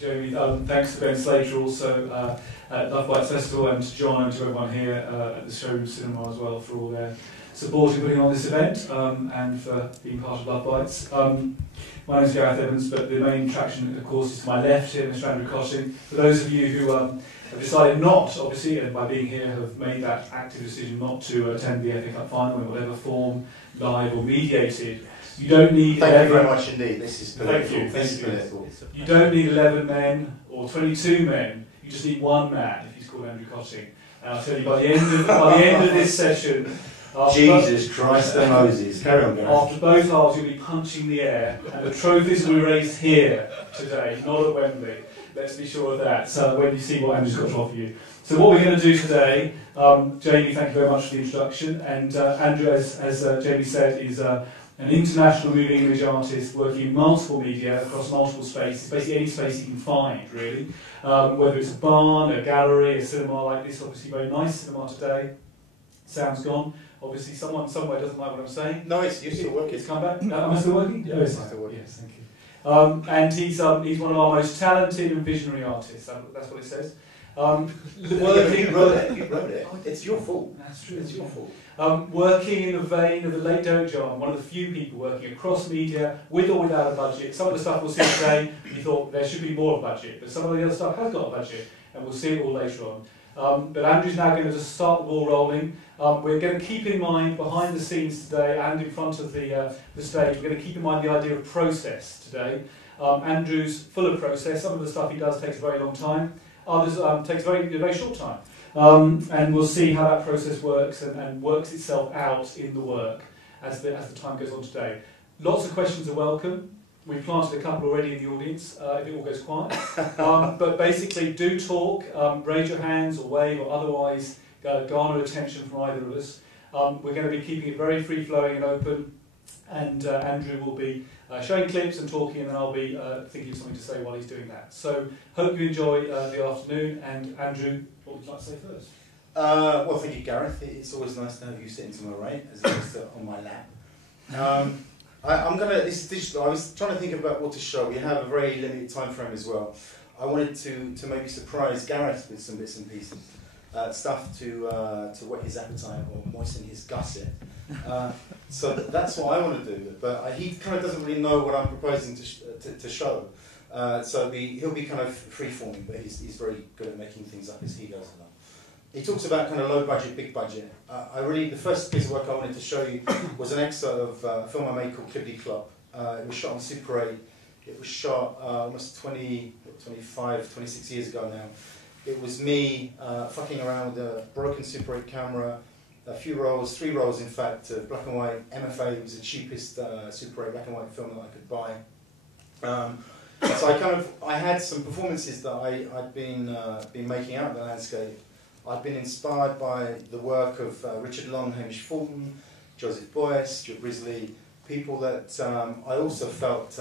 Jamie. Thanks to Ben Slater also at Lovebytes Festival, and to John and to everyone here at the Showroom Cinema as well for all their support in putting on this event and for being part of Lovebytes. My name is Gareth Evans, but the main attraction, of course, is to my left here, Mr. Andrew Kötting. For those of you who have decided not, obviously, by being here, have made that active decision not to attend the FA Cup final in whatever form, live or mediated, you don't need. Thank you very much indeed. This is political. Thank you. This is political. You don't need 11 men or 22 men. You just need one man if he's called Andrew Kötting. And I'll tell you, by the end of this session, Jesus Christ and Moses. Carry on, Gareth. After both halves, you'll be punching the air, and the trophies will be raised here today, not at Wembley. Let's be sure of that. So when you see what Andrew's got to offer you. So what we're going to do today, Jamie, thank you very much for the introduction. And Andrew, as Jamie said, is an international moving image artist working in multiple media across multiple spaces, basically any space you can find, really. Whether it's a barn, a gallery, a cinema like this, obviously very nice cinema today. Sound's gone. Obviously, someone somewhere doesn't like what I'm saying. No, you're still working. It's come back. Am I still working? Yeah, it's still working. Yes, thank you. And he's one of our most talented and visionary artists. That's what it says. You wrote it. It's your fault. That's true. It's your fault. Working in the vein of the late Derek Jarman, one of the few people working across media with or without a budget. Some of the stuff we'll see today, we thought there should be more of a budget, but some of the other stuff has got a budget, and we'll see it all later on. But Andrew's now going to just start the ball rolling. We're going to keep in mind behind the scenes today and in front of the stage, we're going to keep in mind the idea of process today. Andrew's full of process. Some of the stuff he does takes a very long time. Others takes a very short time. And we'll see how that process works and works itself out in the work as the time goes on today. Lots of questions are welcome. We've planted a couple already in the audience, if it all goes quiet. But basically, do talk, raise your hands or wave or otherwise garner attention from either of us. We're going to be keeping it very free-flowing and open, and Andrew will be showing clips and talking, and then I'll be thinking of something to say while he's doing that. So, hope you enjoy the afternoon, and Andrew, what would you like to say first? Well, thank you, Gareth. It's always nice to have you sitting to my right as opposed to on my lap. I'm gonna. This is digital. I was trying to think about what to show. We have a very limited time frame as well. I wanted to maybe surprise Gareth with some bits and pieces, stuff to whet his appetite or moisten his gusset. So that's what I want to do. But he kind of doesn't really know what I'm proposing to show. So he'll be kind of free-forming, but he's very good at making things up as he goes along. He talks about kind of low budget, big budget. The first piece of work I wanted to show you was an excerpt of a film I made called Kötting Club. It was shot on Super 8. It was shot almost 26 years ago now. It was me fucking around with a broken Super 8 camera, a few rolls, 3 rolls in fact, of black and white MFA. It was the cheapest Super 8 black and white film that I could buy. So I had some performances that I'd been making out of the landscape. I've been inspired by the work of Richard Long, Hamish Fulton, Joseph Boyce, Stuart Brisley, people that I also felt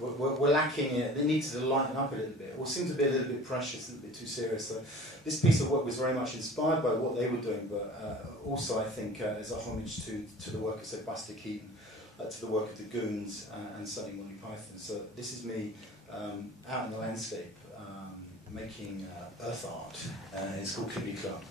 were lacking it. They needed to lighten up a little bit, or seemed to be a little bit precious, a little bit too serious. So this piece of work was very much inspired by what they were doing, but also I think as a homage to the work of, say, Buster Keaton, to the work of the Goons, and certainly Monty Python. So this is me out in the landscape, making earth art, and it's called Kötting Club.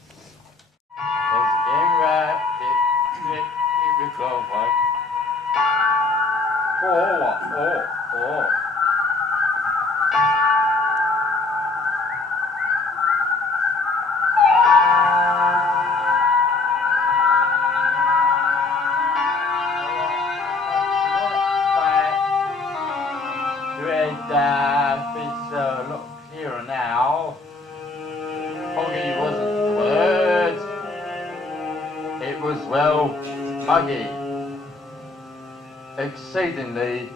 It's look clearer now. Foggy wasn't the word. It was, well, muggy. Exceedingly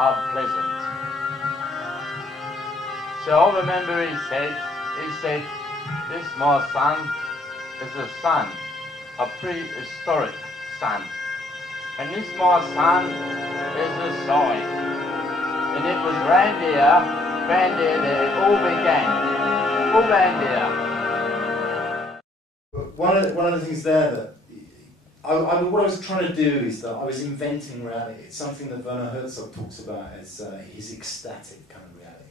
unpleasant. So I remember he said, this, my son, is a son, a prehistoric son. And this, my son, is a sign. And it was round here that it all began. All round here. One of the things there that what I was trying to do is that I was inventing reality. It's something that Werner Herzog talks about as his ecstatic kind of reality.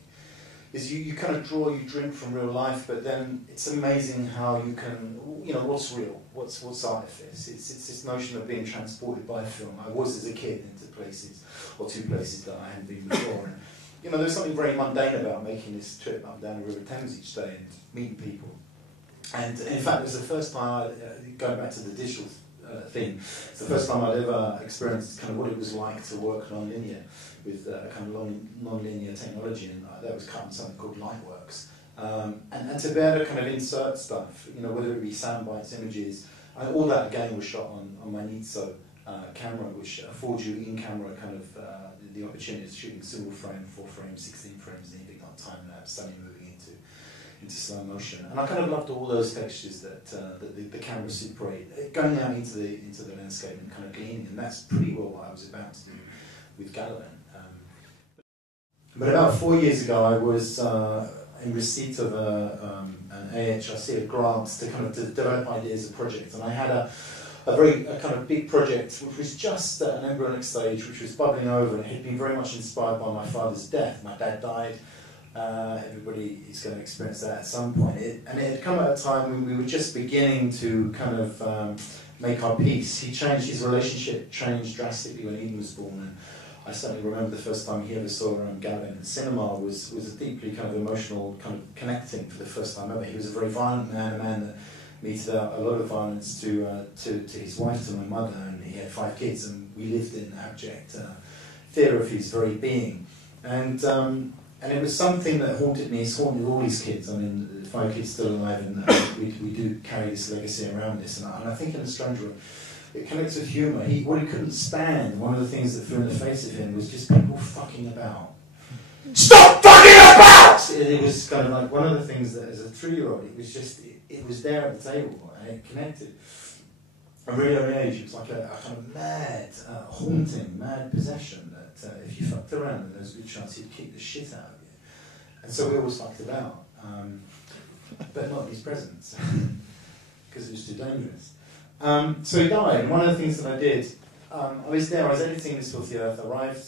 is you kind of draw, you drink from real life, but then it's amazing how you can, you know, what's real, what's artifice. It's this notion of being transported by film. I was as a kid into places, or two places that I hadn't been before. And, you know, there's something very mundane about making this trip up and down the River Thames each day and meeting people. And in fact, it was the first time, going back to the digital thing, it's the first time I'd ever experienced kind of what it was like to work non-linear with kind of non-linear technology, and that was cut in something called Lightworks. And to be able to kind of insert stuff, you know, whether it be sound bites, images, and all that again was shot on my Nitso camera, which affords you in-camera kind of the opportunity of shooting single frame, 4 frames, 16 frames, anything like time lapse, suddenly moving into slow motion. And I kind of loved all those textures that the camera Super 8, going out into the landscape and kind of gleaning, and that's pretty well what I was about to do with Galavan. But about 4 years ago, I was in receipt of an AHRC, a grant to kind of to develop ideas of projects, and I had a kind of big project which was just at an embryonic stage, which was bubbling over, and it had been very much inspired by my father's death. My dad died. Everybody is going to experience that at some point. And it had come at a time when we were just beginning to kind of make our peace. His relationship changed drastically when Eden was born. And I certainly remember the first time he ever saw Galavan in the cinema was a deeply kind of emotional kind of connecting for the first time ever. He was a very violent man, a man that meted out a lot of violence to his wife, to my mother, and he had 5 kids, and we lived in abject fear of his very being. And it was something that haunted me. It's haunted all his kids. I mean, 5 kids still alive, and we do carry this legacy around this. And I think in a strange way, it connects with humour. What he couldn't stand, one of the things that flew in the face of him, was just people fucking about. Stop fucking about! It was kind of like one of the things that, as a 3-year-old, it was just, it was there at the table, and it connected. At a really early age, it was like a kind of mad, haunting, mad possession. If you fucked around, then there's a good chance he'd kick the shit out of you. And so we always fucked about, but not in his presence, because it was too dangerous. So he died, and one of the things that I did, I was there, I was editing This Filthy Earth, arrived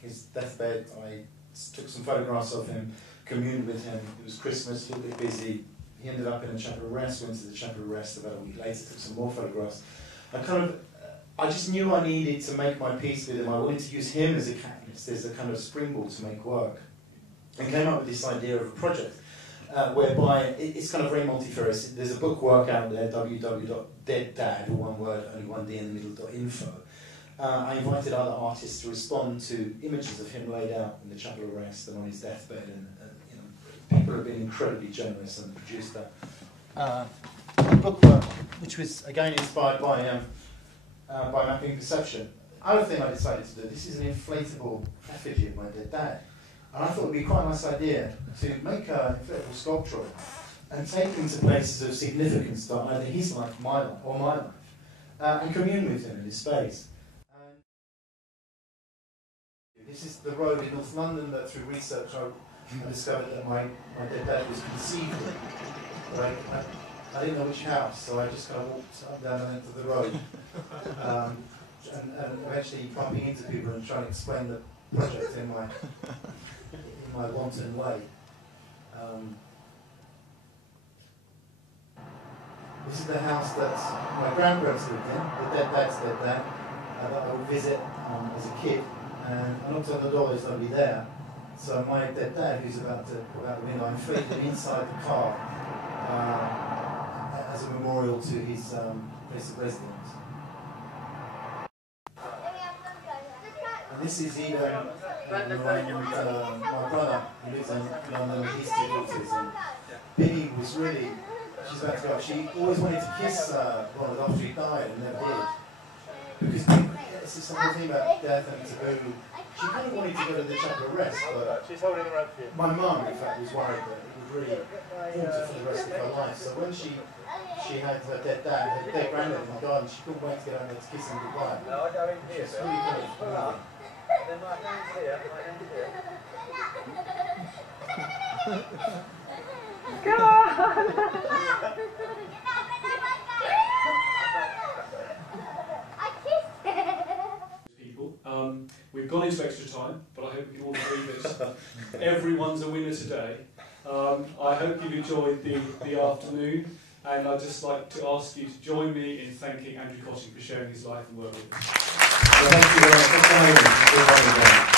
his deathbed, I took some photographs of him, communed with him. It was Christmas, a little bit busy. He ended up in a chapel of rest, went to the chapel of rest about a week later, took some more photographs. I just knew I needed to make my peace with him. I wanted to use him as a catalyst, as a kind of springboard to make work. And came up with this idea of a project whereby it's kind of very multifarious. There's a bookwork out there, www.deaddad, one word, only one D in the middle, .info. I invited other artists to respond to images of him laid out in the chapel of rest and on his deathbed. And you know, people have been incredibly generous and produced that bookwork, which was again inspired by mapping perception. Other thing I decided to do, this is an inflatable effigy of my dead dad. And I thought it would be quite a nice idea to make an inflatable sculpture and take him to places of significance to either his life, my life, or my life, and commune with him in his space. And this is the road in North London that through research I discovered that my dead dad was conceived in. Right? I didn't know which house, so I just kind of walked up down the length of the road, and eventually bumping into people and trying to explain the project in my wanton way. This is the house that my grandparents lived in, the dead dad's dead dad, that I would visit as a kid, and I knocked on the door, there's nobody there. So my dead dad, who's about to go out the window, I'm feeding inside the car. As a memorial to his place of residence. And this is Eden, my brother, who lives in London, he's 2 daughters. And Billy was really, she's about to go, she always wanted to kiss Ronald after he died and never did. Because this is something about death and taboo. She kind of wanted to go to the chapel of rest, but she's holding her up here. My mum, in fact, was worried that it would really haunt her for the rest of her life. So when she had her dead dad, her dead granddad in the garden, she couldn't wait to get out there to kiss him goodbye. No, I go in here. It's really kind of moving. Then my hand's here, my hand's here. Come on! People, we've gone into extra time, but I hope we can all agree that everyone's a winner today. I hope you've enjoyed the afternoon, and I'd just like to ask you to join me in thanking Andrew Kötting for sharing his life and work with us. Thank you very much.